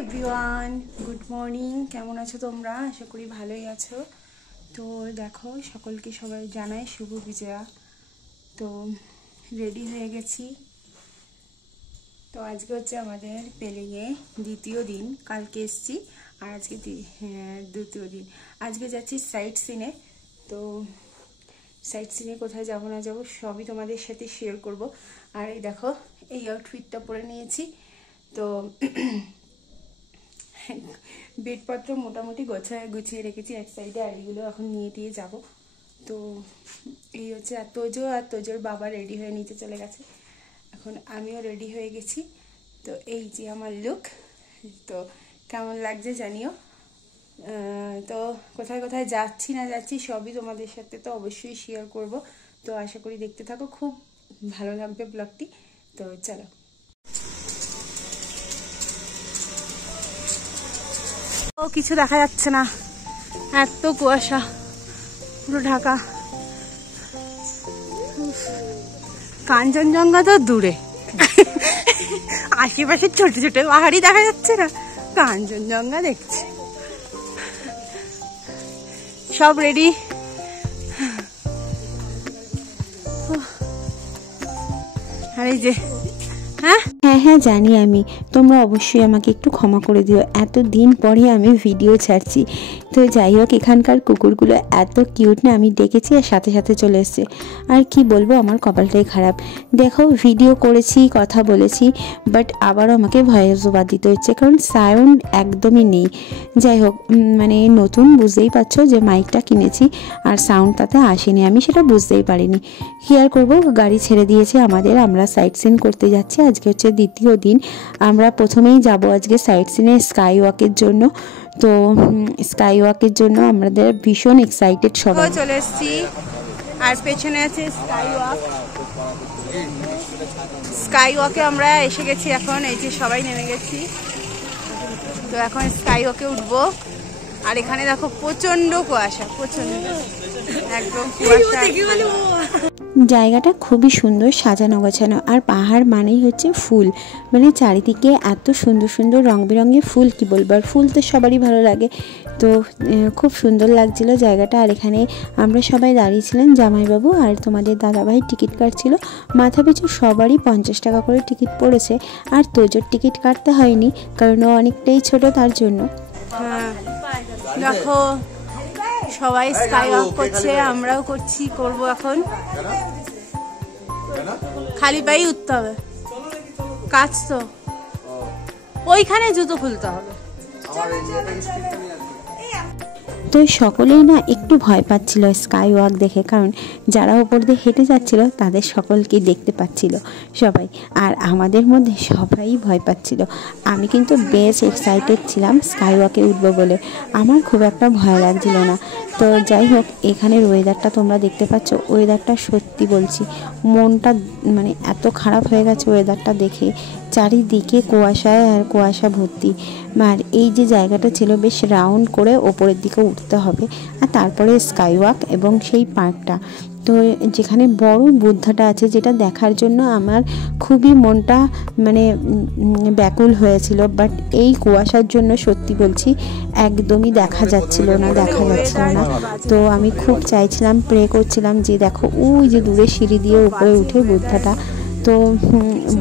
Everyone, good morning. কেমন আছো তোমরা? আশা করি ভালোই আছো। তো দেখো, সকলকে সবাই জানাই শুভ বিজয়া। তো রেডি হয়ে গেছি। তো আজকে হচ্ছে আমাদের পেলিংয়ে দ্বিতীয় দিন। কালকে এসছি আর আজকে দ্বিতীয় দিন। আজকে যাচ্ছি সাইট সিনে। তো সাইট সিনে কোথায় যাবো না যাবো সবই তোমাদের সাথে শেয়ার করব। আর এই দেখো, এই আউটফিটটা পরে নিয়েছি। তো বেডপত্র মোটামুটি গুছিয়ে রেখেছি এক সাইডে, আর এগুলো এখন নিয়ে দিয়ে যাব। তো এই হচ্ছে, আর তোজোর বাবা রেডি হয়ে নিচে চলে গেছে। এখন আমিও রেডি হয়ে গেছি। তো এই যে আমার লুক। তো কেমন লাগছে জানিও। তো কোথায় কোথায় যাচ্ছি না যাচ্ছি সবই তোমাদের সাথে তো অবশ্যই শেয়ার করব। তো আশা করি দেখতে থাকো, খুব ভালো লাগবে ব্লগটি। তো চলো। ও কিছু দেখা যাচ্ছে না, এত কুয়াশা, পুরো ঢাকা। কাঞ্চনজঙ্ঘা তো দূরে, আশেপাশে ছোট ছোট পাহাড়ি দেখা যাচ্ছে না, কাঞ্চনজঙ্ঘা দেখছি। সব রেডি। আর এই যে হ্যাঁ জানি আমি, তোমরা অবশ্যই আমাকে একটু ক্ষমা করে দিও, এত দিন পরে আমি ভিডিও ছাড়ছি। তো যাই হোক, এখানকার কুকুরগুলো এত কিউট না, আমি ডেকেছি আর সাথে সাথে চলে এসছে। আর কি বলবো, আমার কপালটাই খারাপ। দেখো, ভিডিও করেছি, কথা বলেছি, বাট আবারও আমাকে ভয়েস ওভার দিতে হচ্ছে, কারণ সাউন্ড একদমই নেই। যাই হোক, মানে নতুন, বুঝতেই পারছো যে মাইকটা কিনেছি আর সাউন্ড তাতে আসেনি, আমি সেটা বুঝতেই পারিনি। কি আর করবো, গাড়ি ছেড়ে দিয়েছে আমাদের, আমরা সাইট সিন করতে যাচ্ছি। আজকে হচ্ছে দ্বিতীয় দিন। আমরা প্রথমেই যাব আজকে সাইট সিনে স্কাই ওয়াকের জন্য। তো স্কাই ওয়াকের জন্য আমাদের ভীষণ এক্সাইটেড সবাই। চলে এসেছি আর পেছনে আছে স্কাই ওয়াক। স্কাই ওয়াকে আমরা এসে গেছি এখন। এই যে সবাই নেমে গেছি। তো এখন স্কাই ওয়াকে উঠবো। আর এখানে দেখো প্রচন্ড কুয়াশা, প্রচন্ড একদম কুয়াশা। জায়গাটা খুবই সুন্দর, সাজানো গোছানো। আর পাহাড় মানেই হচ্ছে ফুল, মানে চারিদিকে এত সুন্দর সুন্দর রং বেরঙের ফুল, কি বলবো। আর ফুল তো সবারই ভালো লাগে। তো খুব সুন্দর লাগছিল জায়গাটা। আর এখানে আমরা সবাই দাঁড়িয়েছিলেন, জামাইবাবু আর তোমাদের দাদাভাই টিকিট কাটছিল। মাথা পিছু সবারই 50 টাকা করে টিকিট পড়েছে। আর তোজোর টিকিট কাটতে হয়নি, কারণ ও অনেকটাই ছোট, তার জন্য। দেখো, সবাই স্কাই ওয়াক করছে, আমরাও করবো এখন। খালি পায়ে উঠতে হবে, কাজ তো ওইখানে জুতো খুলতে হবে। তো সকলেই না একটু ভয় পাচ্ছিল স্কাই ওয়াক দেখে, কারণ যারা ওপর দিয়ে হেঁটে যাচ্ছিল তাদের সকলকে দেখতে পাচ্ছিল সবাই, আর আমাদের মধ্যে সবাই ভয় পাচ্ছিল। আমি কিন্তু বেশ এক্সাইটেড ছিলাম স্কাই ওয়াকে উঠবো বলে, আমার খুব একটা ভয় লাগছিল না। তো যাই হোক, এখানের ওয়েদারটা তোমরা দেখতে পাচ্ছ, ওয়েদারটা সত্যি বলছি, মনটা মানে এত খারাপ হয়ে গেছে ওয়েদারটা দেখে। চারিদিকে কুয়াশায় আর কুয়াশা ভর্তি। আর এই যে জায়গাটা ছিল, বেশ রাউন্ড করে ওপরের দিকে উঠতে হবে, আর তারপরে স্কাই ওয়াক এবং সেই পার্কটা। তো যেখানে বড় বুদ্ধাটা আছে, যেটা দেখার জন্য আমার খুবই মনটা মানে ব্যাকুল হয়েছিল, বাট এই কুয়াশার জন্য সত্যি বলছি একদমই দেখা যাচ্ছিল না। তো আমি খুব চাইছিলাম, প্রে করছিলাম যে দেখো ওই যে দূরে সিঁড়ি দিয়ে উপরে উঠে বুদ্ধাটা। তো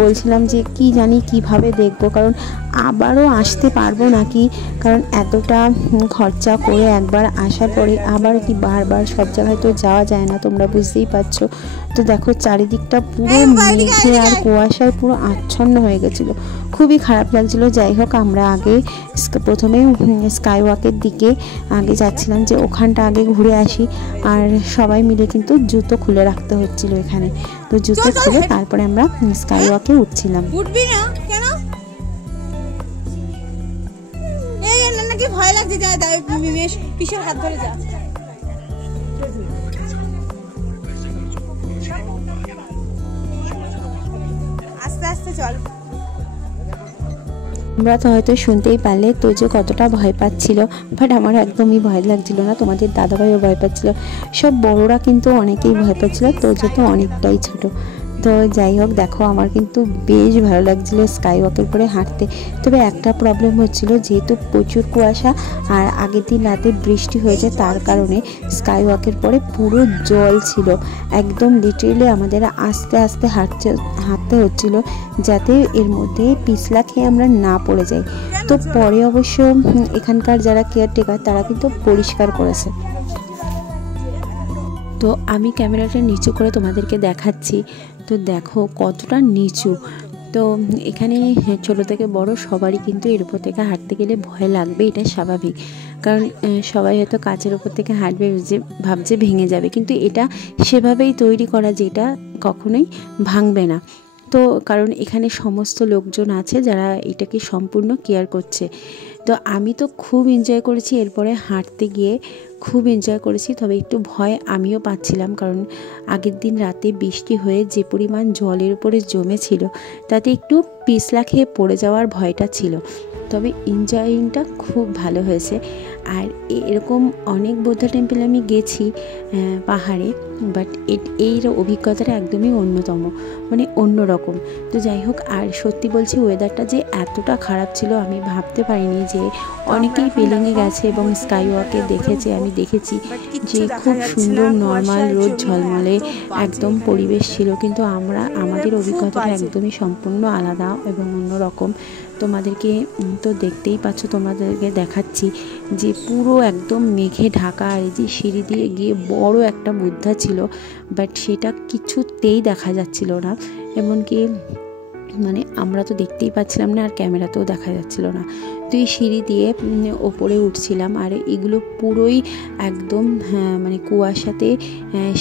বলছিলাম যে কি জানি কিভাবে দেখবো, কারণ আবারও আসতে পারবো নাকি, কারণ এতটা খরচা করে একবার আসার পরে আবার কি বারবার সব জায়গায় তো যাওয়া যায় না, তোমরা বুঝতেই পারছো। তো দেখো, চারিদিকটা পুরো মেঘে আর কুয়াশায় পুরো আচ্ছন্ন হয়ে গেছিলো, খুবই খারাপ লাগছিল। যাই হোক, আমরা আগে প্রথমে স্কাই ওয়াকের দিকে আগে যাচ্ছিলাম, যে ওখানটা আগে ঘুরে আসি। আর সবাই মিলে কিন্তু জুতো খুলে রাখতে হচ্ছিল এখানে। তো জুতো খুলে তারপরে আমরা স্কাই ওয়াকে উঠছিলাম। উঠবি না কেন? এই নাকি ভয় লাগছে, যা পিছের হাত ধরে যা। আস্তে আস্তে চল। তোমরা তো হয়তো শুনতেই পারলে তোজো কতটা ভয় পাচ্ছিল, বাট আমার একদমই ভয় লাগছিল না। তোমাদের দাদাভাইও ভয় পাচ্ছিল, সব বড়রা কিন্তু অনেকেই ভয় পাচ্ছিল, তোজো তো অনেকটাই ছোট। তো যাই হোক, দেখো আমার কিন্তু বেশ ভালো লাগছিলো স্কাই ওয়াকের পরে হাঁটতে। তবে একটা প্রবলেম হচ্ছিল, যেহেতু প্রচুর কুয়াশা আর আগের দিন রাতে বৃষ্টি হয়েছে, তার কারণে স্কাই ওয়াকের পরে পুরো জল ছিল। একদম লিটারেলি আমাদের আস্তে আস্তে হাঁটতে হচ্ছিল, যাতে এর মধ্যে পিছলা খেয়ে আমরা না পড়ে যাই। তো পরে অবশ্য এখানকার যারা কেয়ারটেকার তারা কিন্তু পরিষ্কার করেছে। তো আমি ক্যামেরাটা নিচু করে তোমাদেরকে দেখাচ্ছি। তো দেখো কতটা নিচু। তো এখানে ছোটো থেকে বড় সবারই কিন্তু এর উপর থেকে হাঁটতে গেলে ভয় লাগবে, এটা স্বাভাবিক। কারণ সবাই হয়তো কাচের উপর থেকে হাঁটবে, ভাবছে ভেঙে যাবে, কিন্তু এটা সেভাবেই তৈরি করা যে এটা কখনোই ভাঙবে না। তো কারণ এখানে সমস্ত লোকজন আছে যারা এটাকে সম্পূর্ণ কেয়ার করছে। তো আমি তো খুব এনজয় করেছি, এরপরে হাঁটতে গিয়ে খুব এনজয় করেছি। তবে একটু ভয় আমিও পাচ্ছিলাম, কারণ আগের দিন রাতে বৃষ্টি হয়ে যে পরিমাণ জলের উপরে জমেছিল, তাতে একটু পিছলা খেয়ে পড়ে যাওয়ার ভয়টা ছিল। তবে এনজয়িংটা খুব ভালো হয়েছে। আর এরকম অনেক বৌদ্ধ টেম্পল আমি গেছি পাহাড়ে, বাট এই অভিজ্ঞতাটা একদমই অন্যতম, মানে অন্যরকম। তো যাই হোক, আর সত্যি বলছি ওয়েদারটা যে এতটা খারাপ ছিল আমি ভাবতে পারিনি। যে অনেকেই পেলিংয়ে গেছে এবং স্কাই ওয়াকে দেখেছে, আমি দেখেছি যে খুব সুন্দর নর্মাল রোদ ঝলমলে একদম পরিবেশ ছিল, কিন্তু আমাদের অভিজ্ঞতাটা একদমই সম্পূর্ণ আলাদা এবং অন্যরকম। তোমাদেরকে তো দেখতেই পাচ্ছ, তোমাদেরকে দেখাচ্ছি যে পুরো একদম মেঘে ঢাকা। আর এই যে সিঁড়ি দিয়ে গিয়ে বড় একটা বুদ্ধা ছিল, বাট সেটা কিছুতেই দেখা যাচ্ছিল না। এমনকি মানে আমরা তো দেখতেই পাচ্ছিলাম না, আর ক্যামেরাতেও দেখা যাচ্ছিল না। তো এই সিঁড়ি দিয়ে ওপরে উঠছিলাম, আর এগুলো পুরোই একদম মানে কুয়াশাতে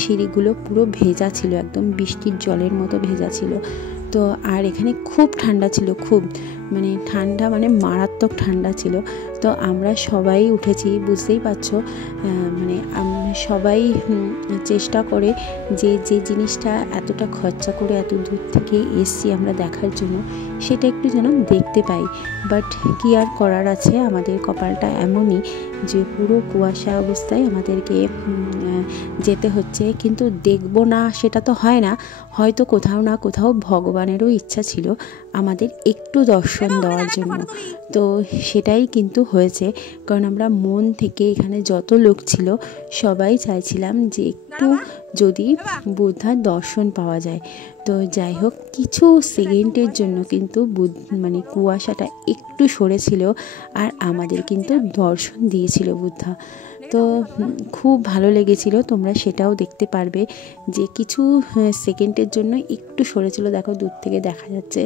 সিঁড়িগুলো পুরো ভেজা ছিল, একদম বৃষ্টির জলের মতো ভেজা ছিল। তো আর এখানে খুব ঠান্ডা ছিল, খুব মানে ঠান্ডা, মানে মারাত্মক ঠান্ডা ছিল। তো আমরা সবাই উঠেছি, বুঝতেই পারছো, মানে সবাই চেষ্টা করে যে জিনিসটা এতটা খরচা করে এত দূর থেকে এসছি আমরা দেখার জন্য, সেটা একটু যেন দেখতে পাই। বাট কি আর করার আছে, আমাদের কপালটা এমনই যে পুরো কুয়াশা অবস্থায় আমাদেরকে যেতে হচ্ছে। কিন্তু দেখবো না সেটা তো হয় না, হয়তো কোথাও না কোথাও ভগবানেরও ইচ্ছা ছিল আমাদের একটু দর্শন দেওয়ার জন্য। তো সেটাই কিন্তু হয়েছে, কারণ আমরা মন থেকে এখানে যত লোক ছিল সবাই চাইছিলাম যে একটু যদি বুদ্ধার দর্শন পাওয়া যায়। তো যাই হোক, কিছু সেকেন্ডের জন্য কিন্তু মানে কুয়াশাটা একটু সরেছিল, আর আমাদের কিন্তু দর্শন দিয়েছিল বুদ্ধা। তো খুব ভালো লেগেছিল, তোমরা সেটাও দেখতে পারবে যে কিছু সেকেন্ডের জন্য একটু সরেছিল। দেখো দূর থেকে দেখা যাচ্ছে,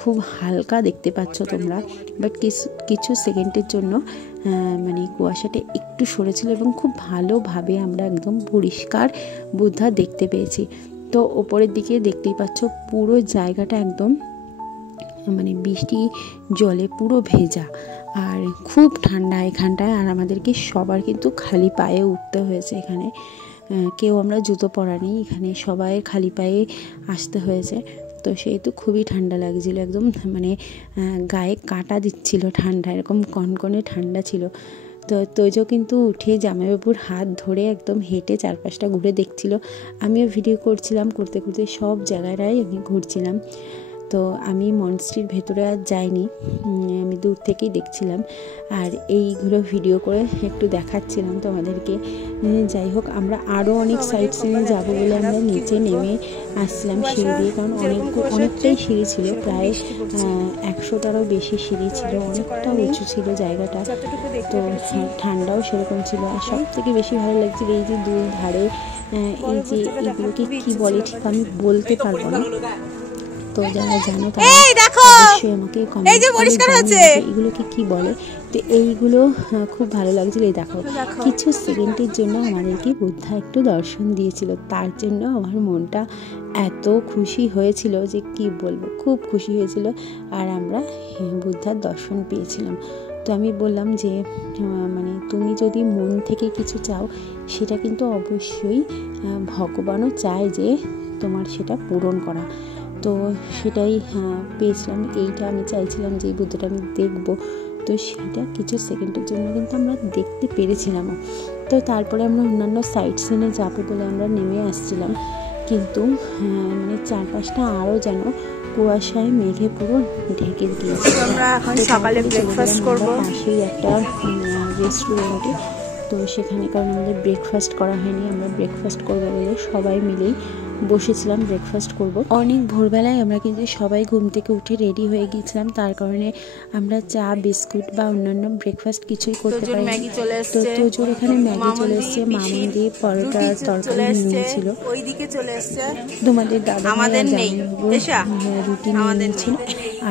খুব হালকা দেখতে পাচ্ছ তোমরা, বাট কিছু সেকেন্ডের জন্য মানে কুয়াশাটা একটু সরেছিল এবং খুব ভালোভাবে আমরা একদম পরিষ্কার বুদ্ধা দেখতে পেয়েছি। তো ওপরের দিকে দেখতেই পাচ্ছ পুরো জায়গাটা একদম মানে বৃষ্টি জলে পুরো ভেজা, আর খুব ঠান্ডা এখানটায়। আর আমাদেরকে সবার কিন্তু খালি পায়ে উঠতে হয়েছে এখানে, কেউ আমরা জুতো পরা নেই, এখানে সবাই খালি পায়ে আসতে হয়েছে। তো সেহেতু খুবই ঠান্ডা লাগছিল, একদম মানে গায়ে কাঁটা দিচ্ছিল ঠান্ডা, এরকম কনকনে ঠান্ডা ছিল। তো তোজো কিন্তু উঠে জামাইবাবুর হাত ধরে একদম হেঁটে চারপাশটা ঘুরে দেখছিল, আমিও ভিডিও করছিলাম, করতে করতে সব জায়গাটাই আমি ঘুরছিলাম। তো আমি মনস্ট্রির ভেতরে আর যাইনি, আমি দূর থেকেই দেখছিলাম, আর এইগুলো ভিডিও করে একটু দেখাচ্ছিলাম তোমাদেরকে। যাই হোক, আমরা আরও অনেক সাইট সিনে যাবো বলে আমরা নিচে নেমে আসছিলাম সিঁড়ি দিয়ে, কারণ অনেকটাই সিঁড়ি ছিল, প্রায় 100টারও বেশি সিঁড়ি ছিল, অনেকটা উঁচু ছিল জায়গাটা। তো ঠান্ডাও সেরকম ছিল। আর সব থেকে বেশি ভালো লাগছিল এই যে দুই ধারে এই যে এগুলোকে কী বলে ঠিক আমি বলতে পারবো না, তো যারা জানো তারা অবশ্যই আমাকে কমেন্ট করে জানাবে এগুলোকে কি বলে। তো এইগুলো খুব ভালো লাগছিল। এই দেখো কিছু সেকেন্ডের জন্য আমাদেরকে বুদ্ধা একটু দর্শন দিয়েছিল, তার জন্য আমার মনটা এত খুশি হয়েছিল যে কি বলবো, খুব খুশি হয়েছিল। আর আমরা বুদ্ধার দর্শন পেয়েছিলাম। তো আমি বললাম যে মানে তুমি যদি মন থেকে কিছু চাও, সেটা কিন্তু অবশ্যই ভগবানও চায় যে তোমার সেটা পূরণ করা। তো সেটাই পেয়েছিলাম, এইটা আমি চাইছিলাম যে এই বুদ্ধটা আমি দেখবো। তো সেটা কিছু সেকেন্ডের জন্য কিন্তু আমরা দেখতে পেরেছিলাম। তো তারপরে আমরা অন্যান্য সাইট সিনে যাবো বলে আমরা নেমে আসছিলাম। কিন্তু মানে চারপাশটা আরও যেন কুয়াশায় মেঘে পুরো ঢেকে দিয়েছে। আমরা এখন সকালে ব্রেকফাস্ট করব পাশেই একটা রেস্টুরেন্টে। তো সেখানে কারণ আমাদের ব্রেকফাস্ট করা হয়নি, আমরা ব্রেকফাস্ট করবো বলে সবাই মিলেই বসেছিলাম ব্রেকফাস্ট করব। অনেক ভোরবেলায় আমরা কিন্তু সবাই ঘুম থেকে উঠে রেডি হয়ে গিয়েছিলাম, তার কারণে আমরা চা বিস্কুট বা অন্যান্য ব্রেকফাস্ট কিছুই করতে পারিনি। তো তোজোর এখানে ম্যাগি চলে এসছে, মামুদি পরোটা তরকারি নিয়েছিল, তোমাদের দাদা রুটি নিয়েছিল,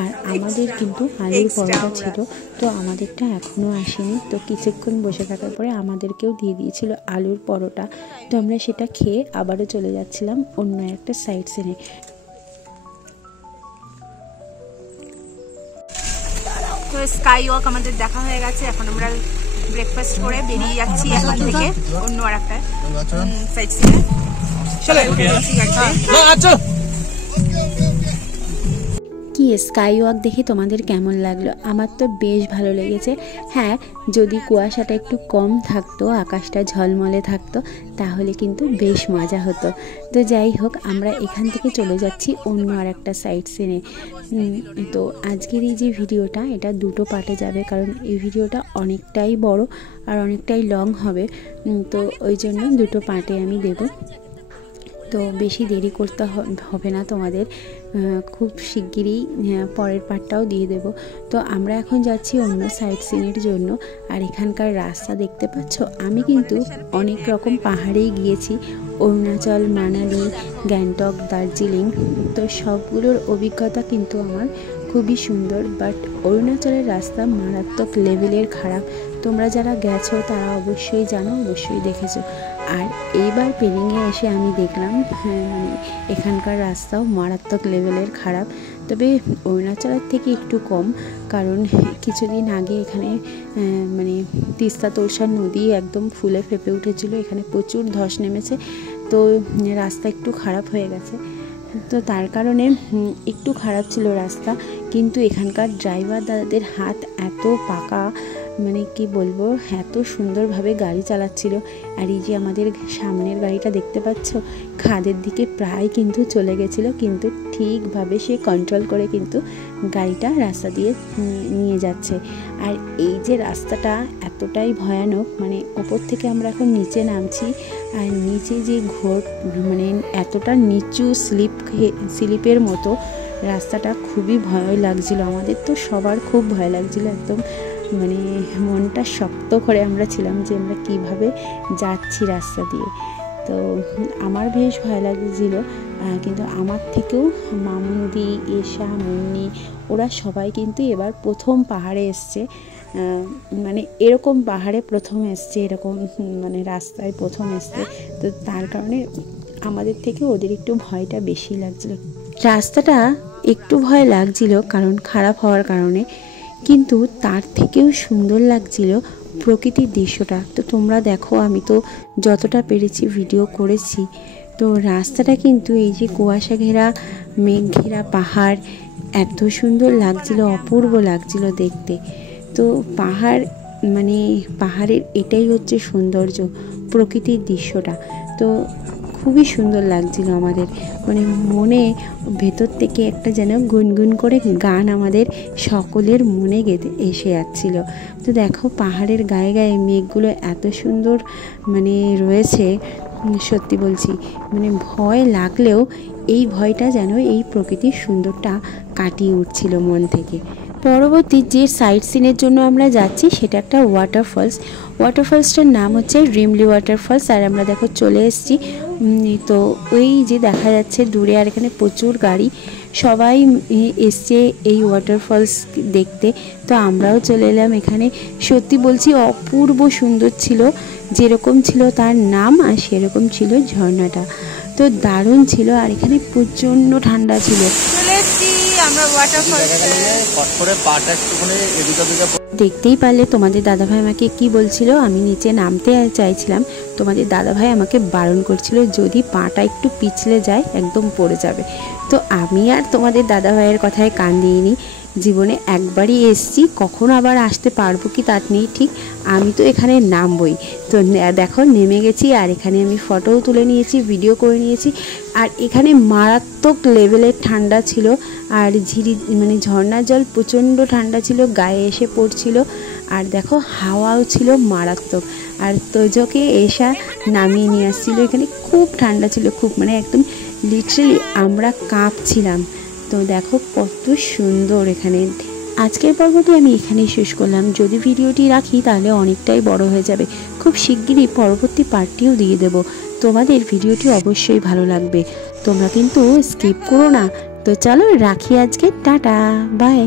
আর আমাদের কিন্তু আলুর পরোটা ছিল। তো আমাদেরটা এখনও আসেনি, তো কিছুক্ষণ বসে থাকার পরে আমাদেরকেও দিয়ে দিয়েছিল আলুর পরোটা। তো আমরা সেটা খেয়ে আবারও চলে যাচ্ছিলাম অন্য একটা সাইড সিনে। তো স্কাই ওয়াক আমাদের দেখা হয়ে গেছে, এখন আমরা ব্রেকফাস্ট করে বেরিয়ে যাচ্ছি এখান থেকে অন্য আর একটা সাইড সিনে। কি স্কাই ওয়াক দেখে তোমাদের কেমন লাগলো? আমার তো বেশ ভালো লেগেছে। হ্যাঁ, যদি কুয়াশাটা একটু কম থাকতো, আকাশটা ঝলমলে থাকতো, তাহলে কিন্তু বেশ মজা হতো। তো যাই হোক, আমরা এখান থেকে চলে যাচ্ছি অন্য আর একটা সাইড সিনে। তো আজকের এই যে ভিডিওটা, এটা দুটো পার্টে যাবে, কারণ এই ভিডিওটা অনেকটাই বড় আর অনেকটাই লং হবে। তো ওই জন্য দুটো পার্টে আমি দেবো। তো বেশি দেরি করতে হবে না তোমাদের, খুব শিগগিরই পরের পার্টটাও দিয়ে দেব। তো আমরা এখন যাচ্ছি অন্য সাইড সিনের জন্য। আর এখানকার রাস্তা দেখতে পাচ্ছ, আমি কিন্তু অনেক রকম পাহাড়েই গিয়েছি, অরুণাচল, মানালি, গ্যাংটক, দার্জিলিং। তো সবগুলোর অভিজ্ঞতা কিন্তু আমার খুবই সুন্দর, বাট অরুণাচলের রাস্তা মারাত্মক লেভেলের খারাপ। তোমরা যারা গেছো তারা অবশ্যই জানো, অবশ্যই দেখেছো। আর এইবার পেরিংয়ে এসে আমি দেখলাম মানে এখানকার রাস্তাও মারাত্মক লেভেলের খারাপ, তবে অরুণাচলের থেকে একটু কম, কারণ কিছুদিন আগে এখানে মানে তিস্তা তোরসা নদী একদম ফুলে ফেঁপে উঠেছিল, এখানে প্রচুর ধস নেমেছে, তো রাস্তা একটু খারাপ হয়ে গেছে। তো তার কারণে একটু খারাপ ছিল রাস্তা, কিন্তু এখানকার ড্রাইভার দাদাদের হাত এত পাকা, মানে কি বলবো, এত সুন্দরভাবে গাড়ি চালাচ্ছিল। আর এই যে আমাদের সামনের গাড়িটা দেখতে পাচ্ছ, খাদের দিকে প্রায় কিন্তু চলে গেছিলো, কিন্তু ঠিকভাবে সে কন্ট্রোল করে কিন্তু গাড়িটা রাস্তা দিয়ে নিয়ে যাচ্ছে। আর এই যে রাস্তাটা এতটাই ভয়ানক, মানে ওপর থেকে আমরা এখন নিচে নামছি, আর নিচে যে মানে এতটা নিচু স্লিপের মতো রাস্তাটা, খুবই ভয় লাগছিল আমাদের। তো সবার খুব ভয় লাগছিল, একদম মানে মনটা শক্ত করে আমরা ছিলাম যে আমরা কিভাবে যাচ্ছি রাস্তা দিয়ে। তো আমার বেশ ভয় লাগছিল, কিন্তু আমার থেকেও মামুদি, এশা, মুন্নি, ওরা সবাই কিন্তু এবার প্রথম পাহাড়ে এসছে, মানে এরকম পাহাড়ে প্রথম এসছে, এরকম মানে রাস্তায় প্রথম এসছে। তো তার কারণে আমাদের থেকে ওদের একটু ভয়টা বেশি লাগছিল। রাস্তাটা একটু ভয় লাগছিল কারণ খারাপ হওয়ার কারণে, কিন্তু তার থেকেও সুন্দর লাগছিল প্রকৃতির দৃশ্যটা। তো তোমরা দেখো, আমি তো যতটা পেরেছি ভিডিও করেছি। তো রাস্তাটা কিন্তু এই যে কুয়াশা ঘেরা, মেঘ ঘেরা পাহাড়, এত সুন্দর লাগছিল, অপূর্ব লাগছিল দেখতে। তো পাহাড় মানে পাহাড়ের এটাই হচ্ছে সৌন্দর্য, প্রকৃতির দৃশ্যটা। তো খুবই সুন্দর লাগছিল আমাদের, মানে মনে ভেতর থেকে একটা যেন গুনগুন করে গান আমাদের সকলের মনে গেঁথে এসে যাচ্ছিল। তো দেখো পাহাড়ের গায়ে গায়ে মেঘগুলো এত সুন্দর মানে রয়েছে, সত্যি বলছি মানে ভয় লাগলেও এই ভয়টা যেন এই প্রকৃতির সুন্দরটা কাটিয়ে উঠছিল মন থেকে। পরবর্তী যে সাইট সিনের জন্য আমরা যাচ্ছি সেটা একটা ওয়াটারফলস। ওয়াটারফলসটার নাম হচ্ছে রিমলি ওয়াটারফলস। আর আমরা দেখো চলে এসেছি। তো ওই যে দেখা যাচ্ছে দূরে, আর এখানে প্রচুর গাড়ি, সবাই এসছে এই ওয়াটারফলস দেখতে। তো আমরাও চলে এলাম এখানে। সত্যি বলছি অপূর্ব সুন্দর ছিল, যেরকম ছিল তার নাম আর সেরকম ছিল ঝর্ণাটা। তো দারুণ ছিল, আর এখানে প্রচণ্ড ঠান্ডা ছিল। দেখতেই পারলে তোমাদের দাদাভাই আমাকে কি বলছিল, আমি নিচে নামতে চাইছিলাম, তোমাদের দাদাভাই আমাকে বারণ করছিল যদি পাটা একটু পিছলে যায় একদম পড়ে যাবে। তো আমি আর তোমাদের দাদাভাইয়ের কথায় কান দিইনি। জীবনে একবারই এসছি, কখন আবার আসতে পারবো কি তার নেই ঠিক। আমি তো এখানে নামবই। তো দেখো নেমে গেছি, আর এখানে আমি ফটোও তুলে নিয়েছি, ভিডিও করে নিয়েছি। আর এখানে মারাত্মক লেভেলের ঠান্ডা ছিল, আর মানে ঝর্ণার জল প্রচণ্ড ঠান্ডা ছিল, গায়ে এসে পড়ছিল। আর দেখো হাওয়াও ছিল মারাত্মক। আর তোজোকে এসা নামিয়ে নিয়ে আসছিলো। এখানে খুব ঠান্ডা ছিল, খুব মানে একদম লিটারালি আমরা কাঁপছিলাম। তো দেখো কত সুন্দর এখানে। আজকের পর্বটি আমি এখানেই শেষ করলাম। যদি ভিডিওটি রাখি তাহলে অনেকটাই বড় হয়ে যাবে। খুব শিগগিরই পরবর্তী পার্টটিও দিয়ে দেব। তোমাদের ভিডিওটি অবশ্যই ভালো লাগবে, তোমরা কিন্তু স্কিপ করো না। তো চলো রাখি আজকে, টাটা বাই।